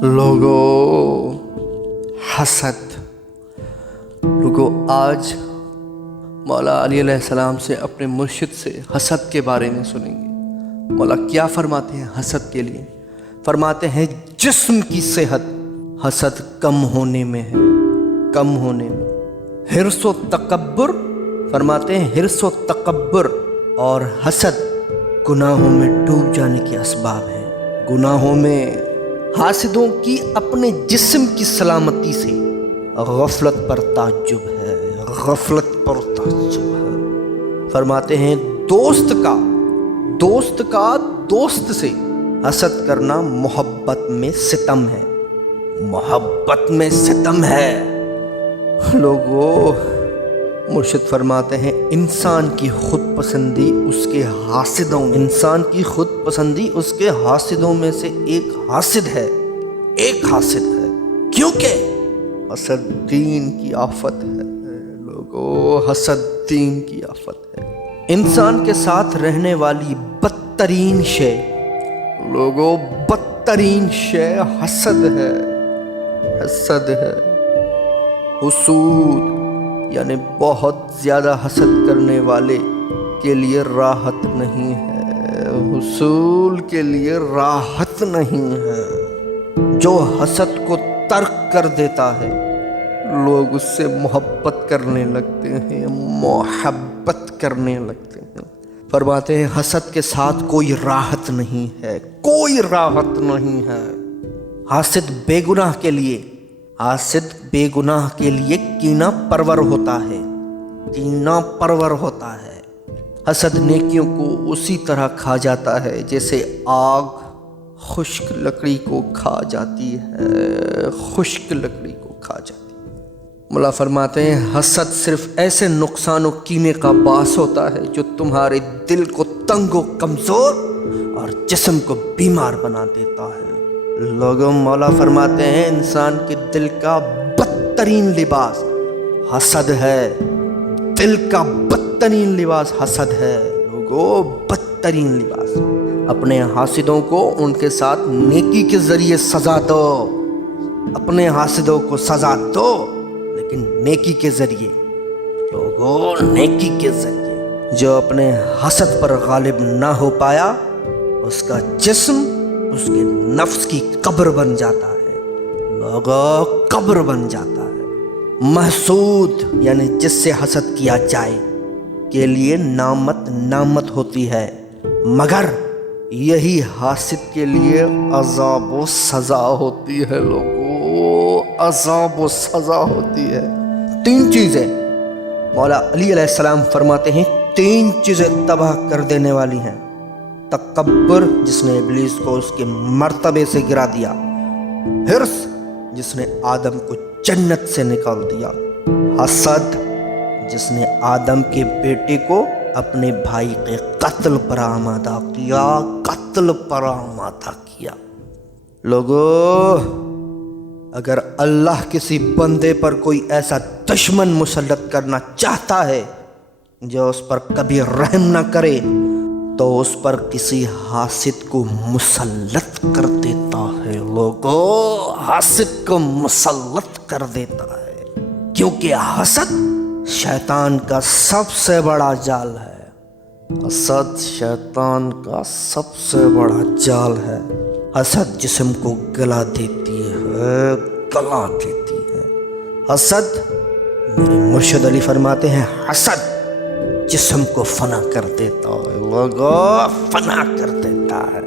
लोगों, हसद। लोगों, आज मौला अली अलैहिस्सलाम से अपने मुर्शिद से हसद के बारे में सुनेंगे। मौला क्या फरमाते हैं हसद के लिए? फरमाते हैं जिस्म की सेहत हसद कम होने में है, कम होने में। हिर्सो तकब्बुर, फरमाते हैं हिर्सो तकब्बुर और हसद गुनाहों में डूब जाने के असबाब हैं। गुनाहों में हासिदों की अपने जिस्म की सलामती से गफलत पर ताज्जुब है, गफलत पर ताज्जुब है। फरमाते हैं दोस्त का दोस्त से हसद करना मोहब्बत में सितम है, मोहब्बत में सितम है। लोगों, मुर्शिद फरमाते हैं इंसान की खुद पसंदी उसके हासिदों में, इंसान की खुद पसंदी उसके हासिदों में से एक हासिद है, एक हासिद है। क्योंकि हसद दीन की आफत है। लोगों, हसद दीन की आफत है। इंसान के साथ रहने वाली बदतरीन शे, लोगों बदतरीन शे हसद है, हसद है। हुसूद यानी बहुत ज़्यादा हसद करने वाले के लिए राहत नहीं है, हुसूल के लिए राहत नहीं है। जो हसद को तर्क कर देता है लोग उससे मोहब्बत करने लगते हैं, मोहब्बत करने लगते हैं। फरमाते हैं हसद के साथ कोई राहत नहीं है, कोई राहत नहीं है। हासिद बेगुनाह के लिए, हासिद बेगुनाह के लिए कीना परवर होता है, कीना परवर होता है। हसद नेकियों को उसी तरह खा जाता है जैसे आग खुश्क लकड़ी को खा जाती है, खुश्क लकड़ी को खा जाती है। मुला फरमाते हैं हसद सिर्फ ऐसे नुकसान और कीने का बास होता है जो तुम्हारे दिल को तंग व कमज़ोर और जिस्म को बीमार बना देता है। लोगों, मौला फरमाते हैं इंसान के दिल का बदतरीन लिबास हसद है, दिल का बदतरीन लिबास हसद है। लोगों, बदतरीन लिबास। अपने हासिदों को उनके साथ नेकी के जरिए सजा दो, अपने हासिदों को सजा दो लेकिन नेकी के जरिए। लोगों, नेकी के जरिए। जो अपने हसद पर गालिब ना हो पाया उसका जिस्म उसके नफ्स की कब्र बन जाता है। लोगों, कब्र बन जाता है। महसूद यानी जिससे हसद किया जाए के लिए नामत होती है, मगर यही हासिद के लिए अज़ाब व सज़ा होती है। लोगों, अज़ाब व सज़ा होती है। तीन चीज़ें मौला अली अलैहिस्सलाम फरमाते हैं, तीन चीज़ें तबाह कर देने वाली हैं। तकब्बुर जिसने इब्लीस को उसके मर्तबे से गिरा दिया, हिर्स जिसने आदम को जन्नत से निकाल दिया, हसद जिसने आदम के बेटे को अपने भाई के कत्ल पर आमादा किया, कत्ल पर आमादा किया। लोगों, अगर अल्लाह किसी बंदे पर कोई ऐसा दुश्मन मुसल्लत करना चाहता है जो उस पर कभी रहम न करे तो उस पर किसी हासिद को मुसल्लत कर देता है। लोगों, हासिद को मुसल्लत कर देता है क्योंकि हसद शैतान का सबसे बड़ा जाल है। हसद शैतान का सबसे बड़ा जाल है। हसद जिस्म को गला देती है, गला देती है। हसद, मेरे मुर्शिद अली फरमाते हैं हसद जिस्म को फना कर देता है। लोगों, फना कर देता है।